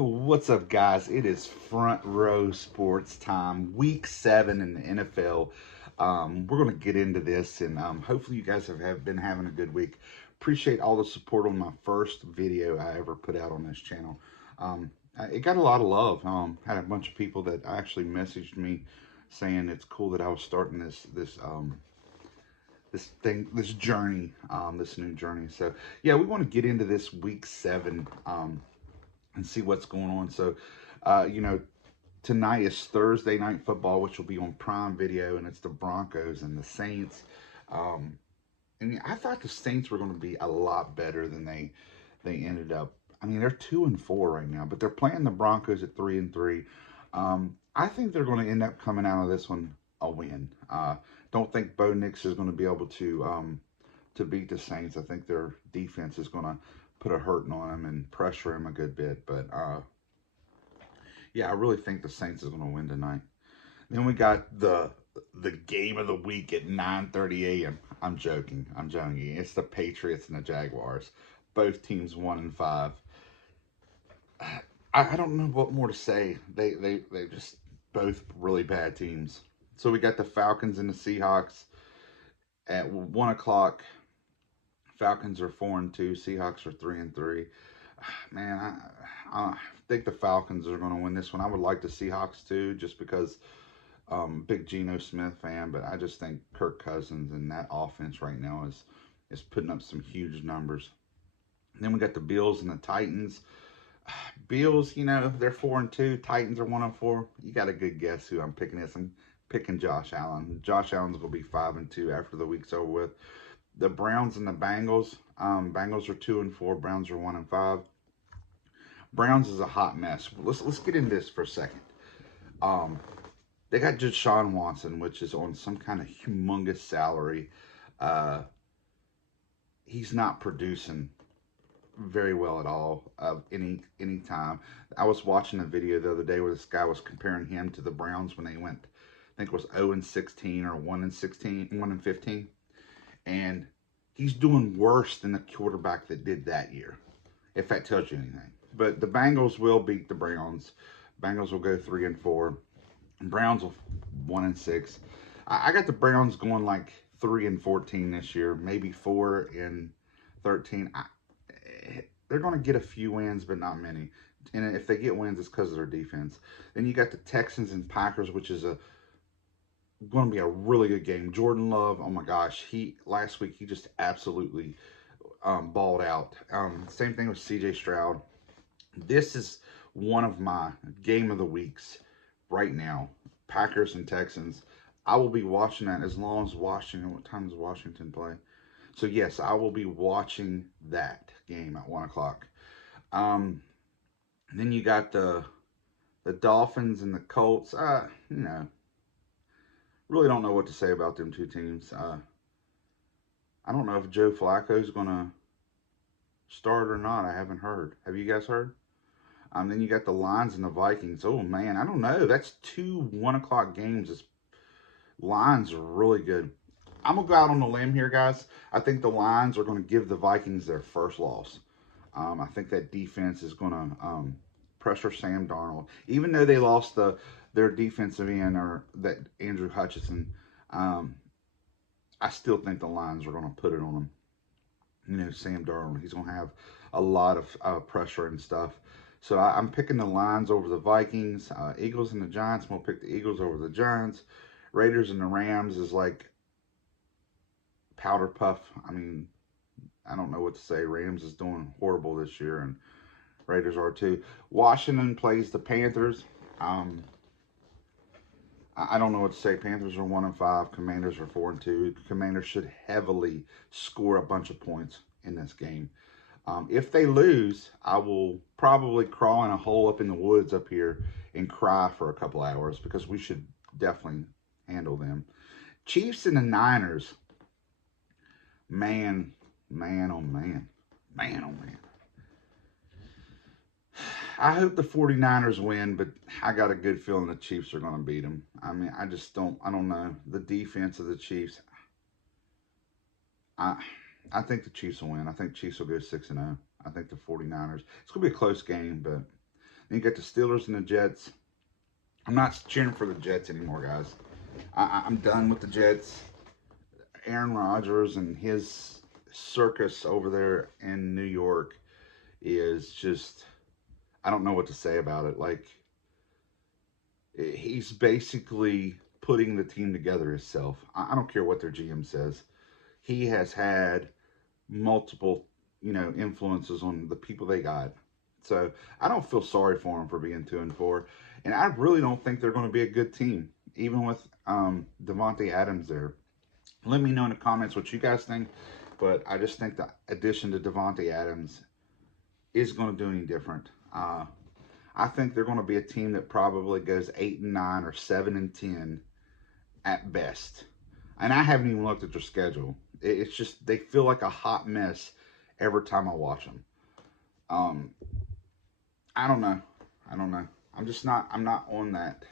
What's up, guys? It is Front Row Sports time, week 7 in the NFL. We're going to get into this, and hopefully, you guys have been having a good week. Appreciate all the support on my first video I ever put out on this channel. It got a lot of love. Had a bunch of people that actually messaged me saying it's cool that I was starting this journey, this new journey. So yeah, we want to get into this week 7. And see what's going on. So, you know, tonight is Thursday Night Football, which will be on Prime Video, and it's the Broncos and the Saints. And I thought the Saints were going to be a lot better than they ended up. I mean, they're 2-4 right now, but they're playing the Broncos at 3-3. I think they're going to end up coming out of this one a win. Don't think Bo Nix is going to be able to beat the Saints. I think their defense is going to put a hurting on him and pressure him a good bit. But yeah, I really think the Saints is going to win tonight. Then we got the game of the week at 9:30 a.m. I'm joking. It's the Patriots and the Jaguars. Both teams 1-5. I don't know what more to say. They just both really bad teams. So we got the Falcons and the Seahawks at 1 o'clock. Falcons are 4-2. Seahawks are 3-3. Man, I think the Falcons are going to win this one. I would like the Seahawks too, just because big Geno Smith fan, but I just think Kirk Cousins and that offense right now is putting up some huge numbers. And then we got the Bills and the Titans. Bills, you know, they're 4-2. Titans are 1-4. You got a good guess who I'm picking this. I'm picking Josh Allen. Josh Allen's going to be 5-2 after the week's over with. The Browns and the Bengals. Bengals are 2-4. Browns are 1-5. Browns is a hot mess. Let's get into this for a second. They got Deshaun Watson, which is on some kind of humongous salary. He's not producing very well at all any time. I was watching a video the other day where this guy was comparing him to the Browns when they went, I think it was 0-16 or 1-15. And he's doing worse than the quarterback that did that year, if that tells you anything. But the Bengals will beat the Browns. Bengals will go 3-4. Browns will 1-6. I got the Browns going like 3-14 this year, maybe 4-13. They're going to get a few wins, but not many. And if they get wins, it's because of their defense. Then you got the Texans and Packers, which is going to be a really good game. Jordan Love, oh my gosh, last week he just absolutely balled out. Same thing with CJ Stroud. This is one of my game of the weeks right now. Packers and Texans. I will be watching that as long as Washington. What time does Washington play? So yes, I will be watching that game at 1 o'clock. Then you got the Dolphins and the Colts. You know, really don't know what to say about them two teams. I don't know if Joe Flacco is going to start or not. I haven't heard. Have you guys heard? Then you got the Lions and the Vikings. Oh, man, I don't know. That's 2 1 o'clock games. Lions are really good. I'm going to go out on a limb here, guys. I think the Lions are going to give the Vikings their first loss. I think that defense is going to pressure Sam Darnold. Even though they lost their defensive end, or that Andrew Hutchinson, I still think the Lions are going to put it on him. You know, Sam Darnold, he's going to have a lot of pressure and stuff. So I'm picking the Lions over the Vikings. Eagles and the Giants, I'm going to pick the Eagles over the Giants. Raiders and the Rams is like powder puff. I mean, I don't know what to say. Rams is doing horrible this year, and Raiders are too. Washington plays the Panthers. I don't know what to say. Panthers are 1-5. Commanders are 4-2. Commanders should heavily score a bunch of points in this game. If they lose, I will probably crawl in a hole up in the woods up here and cry for a couple hours, because we should definitely handle them. Chiefs and the Niners. Man, oh man. Man, oh man. I hope the 49ers win, but I got a good feeling the Chiefs are going to beat them. I mean, I don't know. The defense of the Chiefs, I think the Chiefs will win. I think Chiefs will go 6-0. I think the 49ers, it's going to be a close game, but Then you got the Steelers and the Jets. I'm not cheering for the Jets anymore, guys. I'm done with the Jets. Aaron Rodgers and his circus over there in New York is just, I don't know what to say about it. Like, he's basically putting the team together himself. I don't care what their GM says. He has had multiple, influences on the people they got. So I don't feel sorry for him for being 2-4, and I really don't think they're going to be a good team, even with Davante Adams there. Let me know in the comments what you guys think, but I just think the addition to Davante Adams is going to do any different. I think they're going to be a team that probably goes 8-9 or 7-10 at best. And I haven't even looked at their schedule. It's just they feel like a hot mess every time I watch them. I don't know. I'm just not. I'm not on that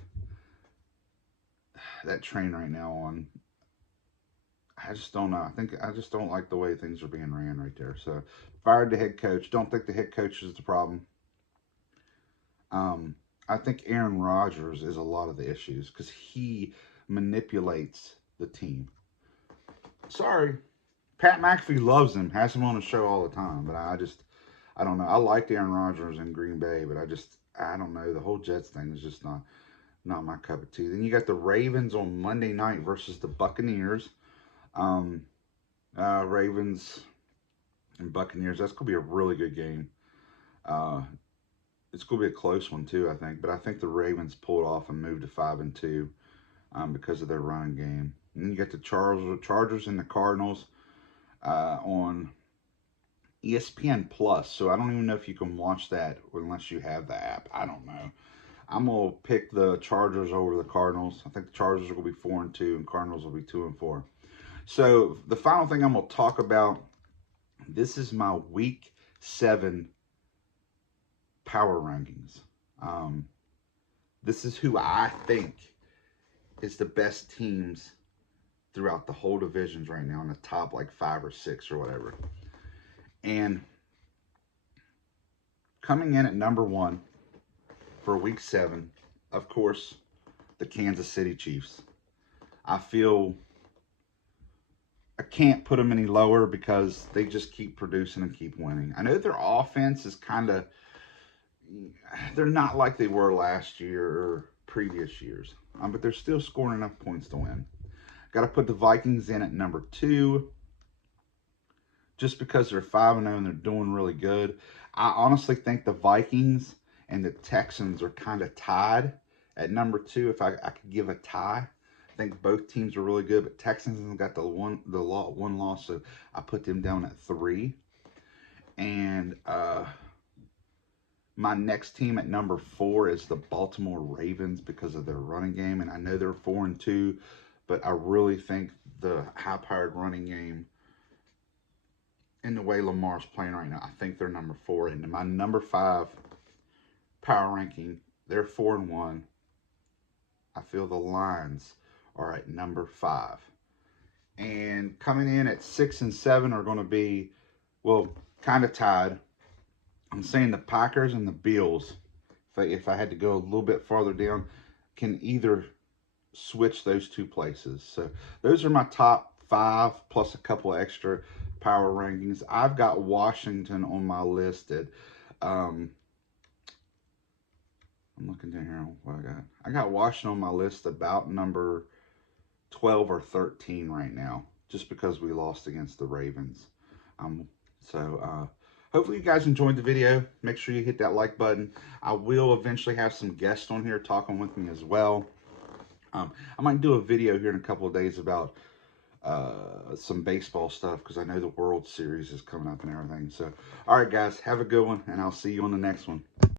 train right now. I just don't know. I just don't like the way things are being ran right there. So fired the head coach. Don't think the head coach is the problem. I think Aaron Rodgers is a lot of the issues because he manipulates the team. Sorry, Pat McAfee loves him, has him on the show all the time, but I don't know. I liked Aaron Rodgers in Green Bay, but I don't know. The whole Jets thing is just not my cup of tea. Then you got the Ravens on Monday night versus the Buccaneers. Ravens and Buccaneers. That's gonna be a really good game. It's gonna be a close one too, I think. But I think the Ravens pulled off and moved to 5-2 because of their running game. And then you got the Chargers and the Cardinals on ESPN Plus. So I don't even know if you can watch that unless you have the app. I don't know. I'm gonna pick the Chargers over the Cardinals. I think the Chargers are gonna be 4-2 and Cardinals will be 2-4. So the final thing I'm gonna talk about. This is my Week 7 power rankings. This is who I think is the best teams throughout the whole divisions right now in the top like 5 or 6 or whatever. And coming in at number 1 for Week 7, of course, the Kansas City Chiefs. I feel I can't put them any lower because they just keep producing and keep winning. I know their offense is kind of, they're not like they were last year or previous years, but they're still scoring enough points to win. Got to put the Vikings in at number 2 just because they're 5-0 and they're doing really good. I honestly think the Vikings and the Texans are kind of tied at number 2. If I could give a tie, I think both teams are really good, but Texans have got the one loss, so I put them down at 3. And my next team at number 4 is the Baltimore Ravens because of their running game, and I know they're 4-2, but I really think the high-powered running game and the way Lamar's playing right now, I think they're number 4. And my number 5 power ranking, they're 4-1. I feel the Lions are at number 5. And coming in at 6 and 7 are going to be, well, kind of tied. I'm saying the Packers and the Bills, if I had to go a little bit farther down, can either switch those 2 places. So those are my top 5 plus a couple of extra power rankings. I've got Washington on my list at I'm looking down here what I got. I got Washington on my list about number 12 or 13 right now, just because we lost against the Ravens. Hopefully you guys enjoyed the video. Make sure you hit that like button. I will eventually have some guests on here talking with me as well. I might do a video here in a couple of days about some baseball stuff because I know the World Series is coming up and everything. So, all right, guys, have a good one, and I'll see you on the next one.